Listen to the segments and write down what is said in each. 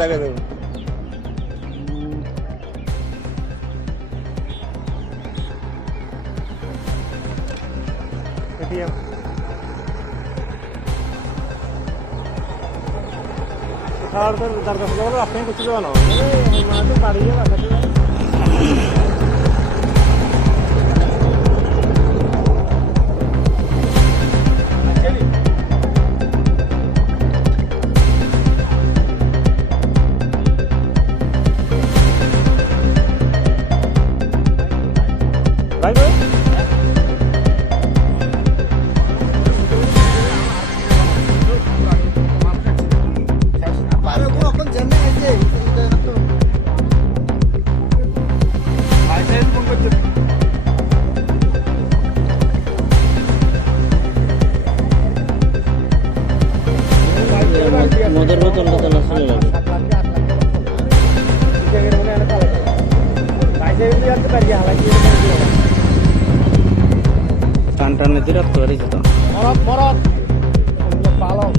টাকা দেবো এটিএম তার কাছে যাবো আপনি করতে যাবো না মানে বাড়ি যাবে ভাই ভাই মদের বোতলটা তো না শুনে লাগে টান টানে দিয়ে রাখতে পারিস তো মরত মরত পালক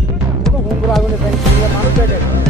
ঘুমগুলো আগুনে মানুষ